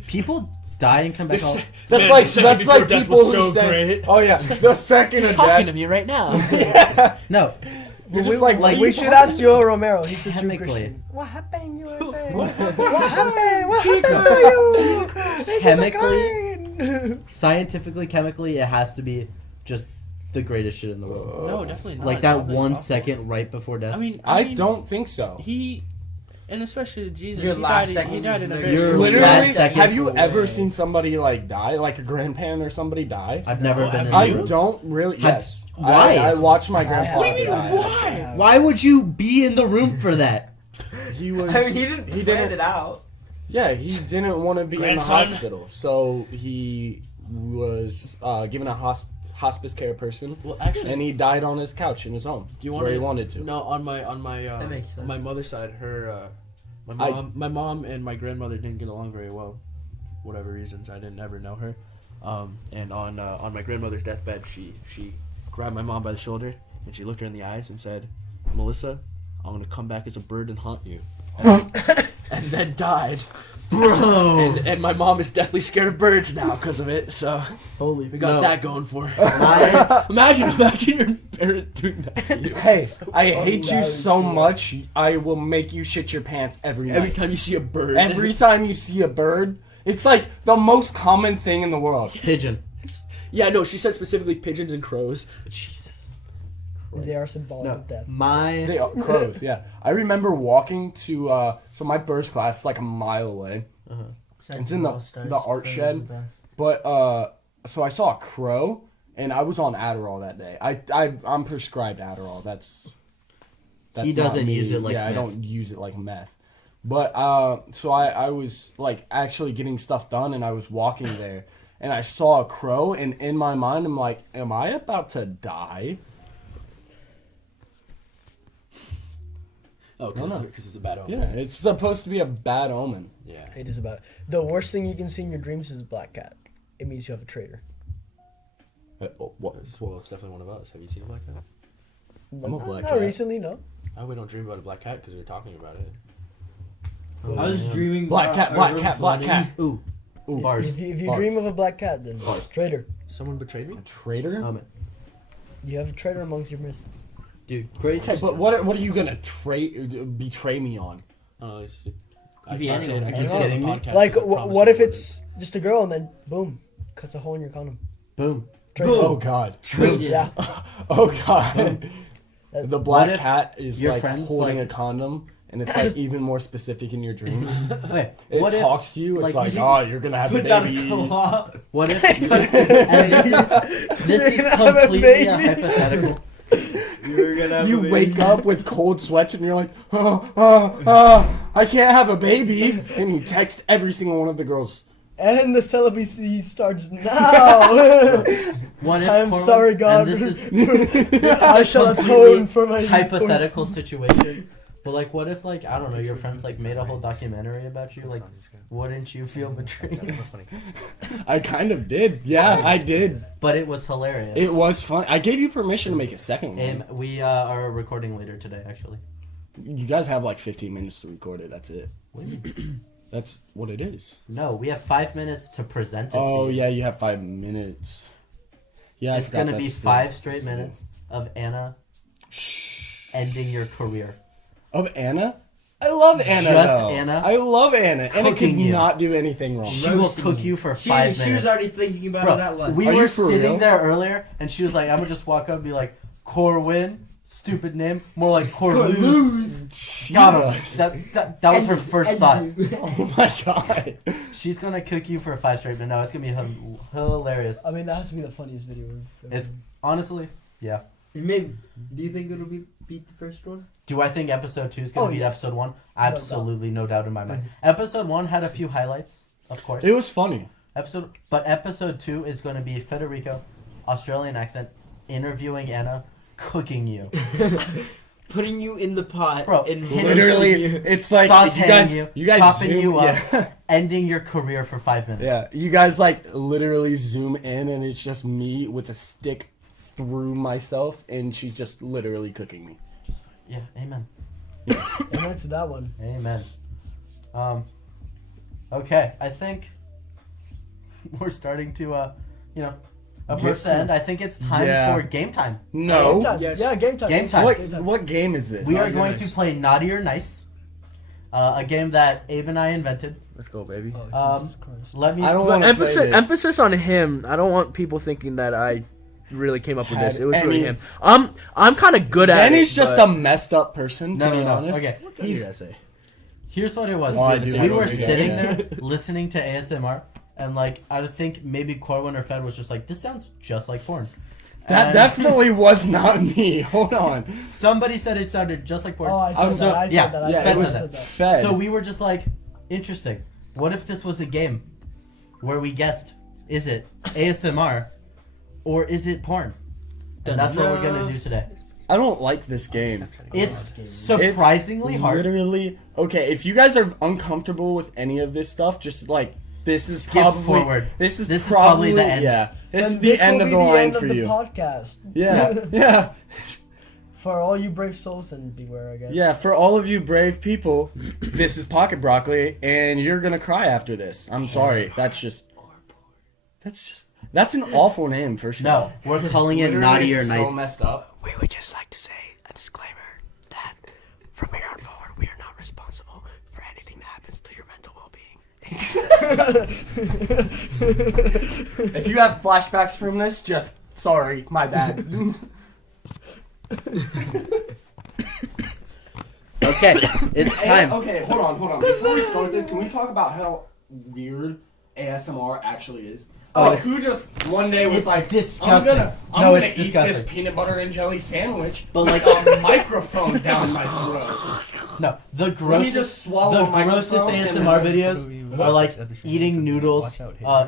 People die and come back. All, That's Man, like the second that's before like death people was who so say, great. "Oh yeah, the second of Talking to death." me right now. no, You're just like, what are we you should talking ask about? Joe Romero. He's a true Chemically. Christian. What happened, USA? What happened? What happened to you? Chemically, scientifically, chemically, it has to be just the greatest shit in the world. No, definitely not. Like It's that not 1 possible. second right before death. I mean, I don't think so. He, and especially Jesus. Your he last died. second He died in a is very Your specific last Literally, way. second have you ever way. seen somebody like die, like a grandparent or somebody die? I've never No, been in have I a you? room. don't really. Have- Yes. why? I watched my I grandpa. have. What do you mean, die. why? Why would you be in the room for that? He was. I mean, he didn't plan it out. Yeah, he didn't want to be in the Grandson? hospital, so he was given a hospice care person, Well, actually, and he died on his couch in his home, do you where want he wanted to. No, on my That makes on my sense. mother's side, I- my mom and my grandmother didn't get along very well, whatever reasons. I didn't ever know her. And on my grandmother's deathbed, she grabbed my mom by the shoulder and she looked her in the eyes and said, "Melissa, I'm gonna come back as a bird and haunt you," and then died. Bro. And my mom is deathly scared of birds now because of it. So Holy we got no. that going for her. Imagine your parent doing that to you. Hey, I hate you hilarious, so yeah. much. I will make you shit your pants every night. Every time you see a bird. Every time you see a bird, it's like the most common thing in the world. Pigeon. Yeah, no, she said specifically pigeons and crows. Jesus. They are symbolic No, of death. my They are crows, yeah. I remember walking to so my first class is like a mile away. It's in the art shed. But so I saw a crow and I was on Adderall that day. I'm prescribed Adderall. That's He not doesn't me. use it like yeah, I meth. don't use it like meth. But so I was like actually getting stuff done and I was walking there and I saw a crow and in my mind I'm like, am I about to die? Oh, because it's a bad omen. Yeah, it's supposed to be a bad omen. Yeah. It is about the worst thing you can see in your dreams is a black cat. It means you have a traitor. Well, it's definitely one of us. Have you seen a black cat? I'm a black Not cat. recently, no. Oh, we don't dream about a black cat because we were talking about it. I was dreaming Black about cat, a black room cat, black flooding. cat. ooh bars. If you Bars. dream of a black cat, then traitor. Someone betrayed me? A traitor? You have a traitor amongst your midst. Dude, great. Hey, but what are you gonna betray me on? I Could be can't say it. I anyone. can't say it on Kidding the me? podcast. Like, 'cause I promise what you if wouldn't. it's just a girl and then boom, cuts a hole in your condom? Boom. Traitor. Oh God! Yeah. Oh God! The What black if cat is your like friends, holding like- a condom, and it's like even more specific in your dream. Okay. It What if? talks to you. It's like, like, you- oh, you're gonna have a Put down a baby. claw. What if? And this is You're gonna have a completely a baby. hypothetical. You're gonna have You a wake baby. up with cold sweats and you're like, I can't have a baby. And you text every single one of the girls. And the celibacy starts now. What if? I'm Corwin- sorry, God. And this is I shall completely atone for my hypothetical situation. But like, what if like I don't know, your friends like made a whole documentary about you? Like, wouldn't you feel betrayed? I kind of did. Yeah, I did. But it was hilarious. It was fun. I gave you permission to make a second one. We are recording later today, actually. You guys have like 15 minutes to record it. That's it. That's what it is. No, we have 5 minutes to present it Oh to you. yeah, you have 5 minutes. Yeah, It's gonna be 5 straight minutes of Anna ending your career. Of Anna. I love Anna. Just though. Anna I love Anna. Anna could cooking you. not do anything wrong. She will Roasting cook you. you for She 5 was minutes. already thinking about Bro, it at lunch. we Are were you for sitting real? there earlier, and she was like, "I'm gonna just walk up and be like, Corwin, stupid name, more like Corluz." Got him. That was her first thought. Oh my god. She's gonna cook you for 5 straight minutes. No, it's gonna be hilarious. I mean, that has to be the funniest video. We've It's honestly, yeah. Maybe. Do you think it'll beat the first one? Do I think episode 2 is gonna Oh, beat yes. episode 1? Absolutely, no doubt in my mind. Mhm. Episode 1 had a few highlights, of course. It was funny. But episode 2 is gonna be Federico, Australian accent, interviewing Anna, cooking you. Putting you in the pot. Bro, and Literally, it's like Sauteing you guys chopping zoom, you up, Yeah. ending your career for 5 minutes. Yeah, you guys like literally zoom in and it's just me with a stick through myself and she's just literally cooking me. Yeah, amen. Amen to that one. Amen. Okay, I think we're starting to, approach Get the end. to- I think it's time Yeah. for game time. No. Game time. Yes. Yeah, game time. Game time. What game is this? We are Naughty or going Nice. to play Naughty or Nice, a game that Abe and I invented. Let's go, baby. Oh, Jesus Christ. Let me I don't see. wanna- Emphasis play this. emphasis on him. I don't want people thinking that I really came up with this. Had It was really any- him. I'm kind of good at it. Danny's just but- a messed up person, to No, be no, no. honest. Okay, He's, here's what it was. Well, I do we like were to do that, sitting yeah. there listening to ASMR, and like I think maybe Corwin or Fed was just like, "This sounds just like porn." That And definitely was not me. Hold on. somebody said it sounded just like porn. Oh, I said So- that. I said yeah, that. I yeah, said it that. was I said that. Fed. So we were just like, interesting. What if this was a game where we guessed, is it ASMR or is it porn? And that's what we're gonna do today. I don't like this game. It's game. surprisingly It's hard. Literally. Okay, if you guys are uncomfortable with any of this stuff, just like this is Skip probably forward. This is This is probably, probably the end. Yeah, this Then is the end will of be the line end for of you. the podcast. Yeah, yeah, For all you brave souls, then beware, I guess. yeah. For all of you brave people, this is Pocket Broccoli, and you're gonna cry after this. I'm sorry. That's an awful name for sure. No, we're calling it Naughty or Nice. So messed up. we would just like to say a disclaimer that from here on forward, we are not responsible for anything that happens to your mental well-being. If you have flashbacks from this, just sorry, my bad. Okay, it's time. Okay, hold on. Before we start this, can we talk about how weird ASMR actually is? Oh, Like, it's- who just one day was it's like, disgusting. I'm No, gonna it's eat disgusting. this peanut butter and jelly sandwich, But, like- a microphone down my throat. No, the Let me grossest, just swallow the a microphone grossest and ASMR then- videos are like eating noodles,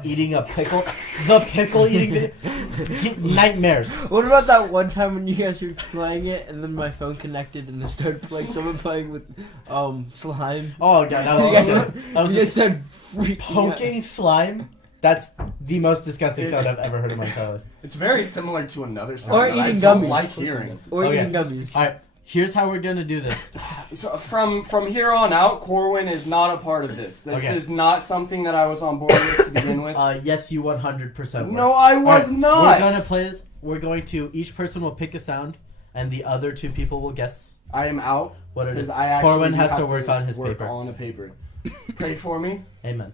eating a pickle. The pickle eating video, nightmares. What about that one time when you guys were playing it and then my phone connected and it started playing someone playing with slime? Oh god, that You guys, was, that was you guys started freaking out. poking slime. That's the most disgusting sound I've ever heard in my entire life. It's very similar to another sound Or that I eating don't gummies. like hearing. Or Okay. eating gummies. All right, here's how we're gonna do this. So from here on out, Corwin is not a part of this. This Okay. is not something that I was on board with to begin with. Yes, you 100% were. No, I was Alright, not. We're gonna play this. We're going to each person will pick a sound, and the other 2 people will guess I am out what it because is. I actually Corwin do has have to work on his work paper. on a paper. Pray for me. Amen.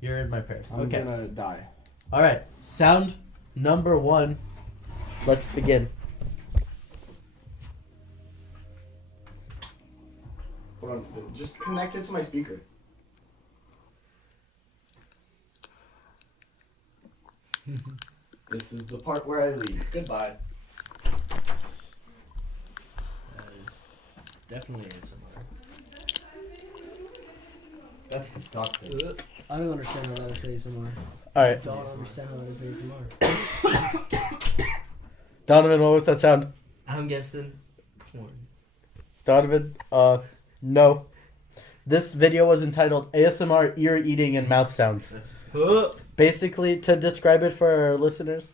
You're in my prayers. I'm Okay. gonna die. All right. Sound number 1. Let's begin. Hold on, just connect it to my speaker. This is the part where I leave. Goodbye. That is definitely ASMR. That's disgusting. I don't understand how that is ASMR. All right. Don't understand how that is ASMR. Donovan, what was that sound? I'm guessing porn. Donovan, no. This video was entitled ASMR ear eating and mouth sounds. Basically, to describe it for our listeners,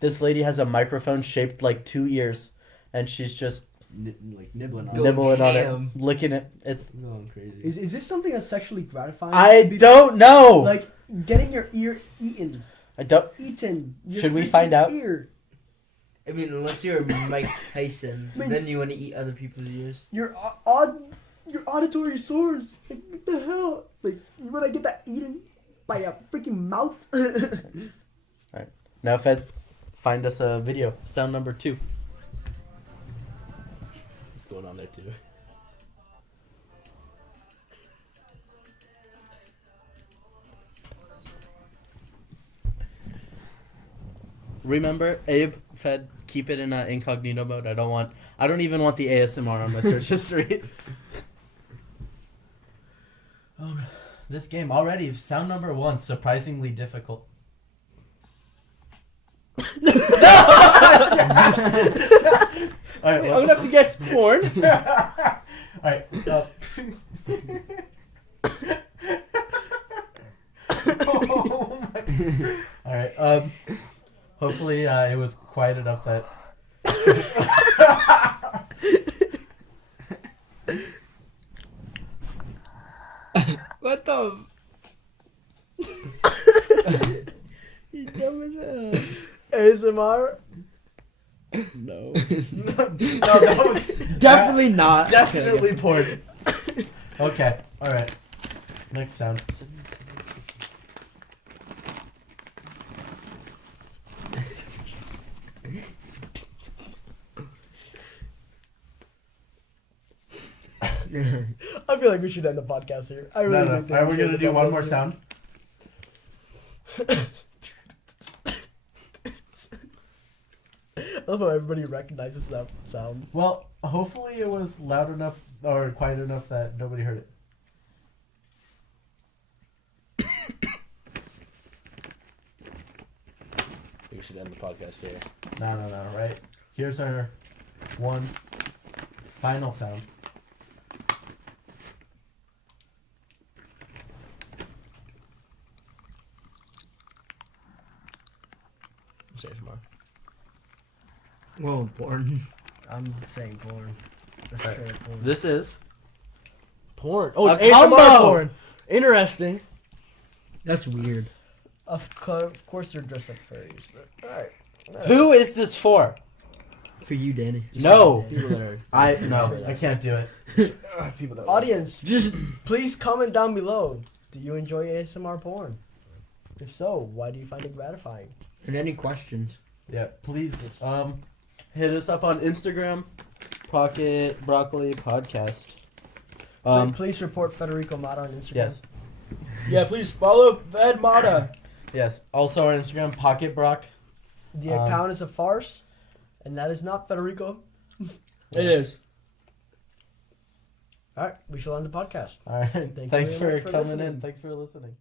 this lady has a microphone shaped like 2 ears, and she's just like nibbling on Go it. Nibbling on ham. it, licking it. It's. I'm going crazy. Is this something that's sexually gratifying? I Be- don't know. Like getting your ear eaten. I don't. Eaten. Your Should we freaking find out? Ear. I mean, unless you're Mike Tyson, I mean- then you want to eat other people's ears. Your your auditory source. Like, what the hell? Like, you wanna get that eaten by a freaking mouth? Now, Fed, find us a video. Sound number 2. What's going on there too? Remember, Abe, Fed, keep it in incognito mode. I don't even want the ASMR on my search history. This game already, sound number 1, surprisingly difficult. Alright, I'm gonna have to guess porn. Alright, Alright, hopefully it was quiet enough that... What the? You dumb as hell. ASMR. No. No, that was Definitely not. definitely porn. Okay, alright. Next sound. I feel like we should end the podcast here. I really do think Alright, we're we should gonna end do the one podcast more here. sound. I love how everybody recognizes that sound. Well, hopefully it was loud enough or quiet enough that nobody heard it. We should end the podcast here. No, right? Here's our one final sound. Say it tomorrow. Whoa, porn. I'm saying porn. That's Right. straight porn. This is Porn. Oh, it's A ASMR combo! porn. Interesting. That's weird. Of course they're dressed up furries, but alright. Who is this for? For you, Danny. No, People that are I can't do it. people that Audience, just please comment down below. Do you enjoy ASMR porn? If so, why do you find it gratifying? And any questions? Yeah, please hit us up on Instagram, Pocket Broccoli Podcast. Please report Federico Mata on Instagram. Yes, Yeah, please follow Fed Mata. yes. Also our Instagram, Pocket Brock. The account is a farce, and that is not Federico. It is. Alright, we shall end the podcast. All right. Thank you Thanks very for much for coming listening. in. Thanks for listening.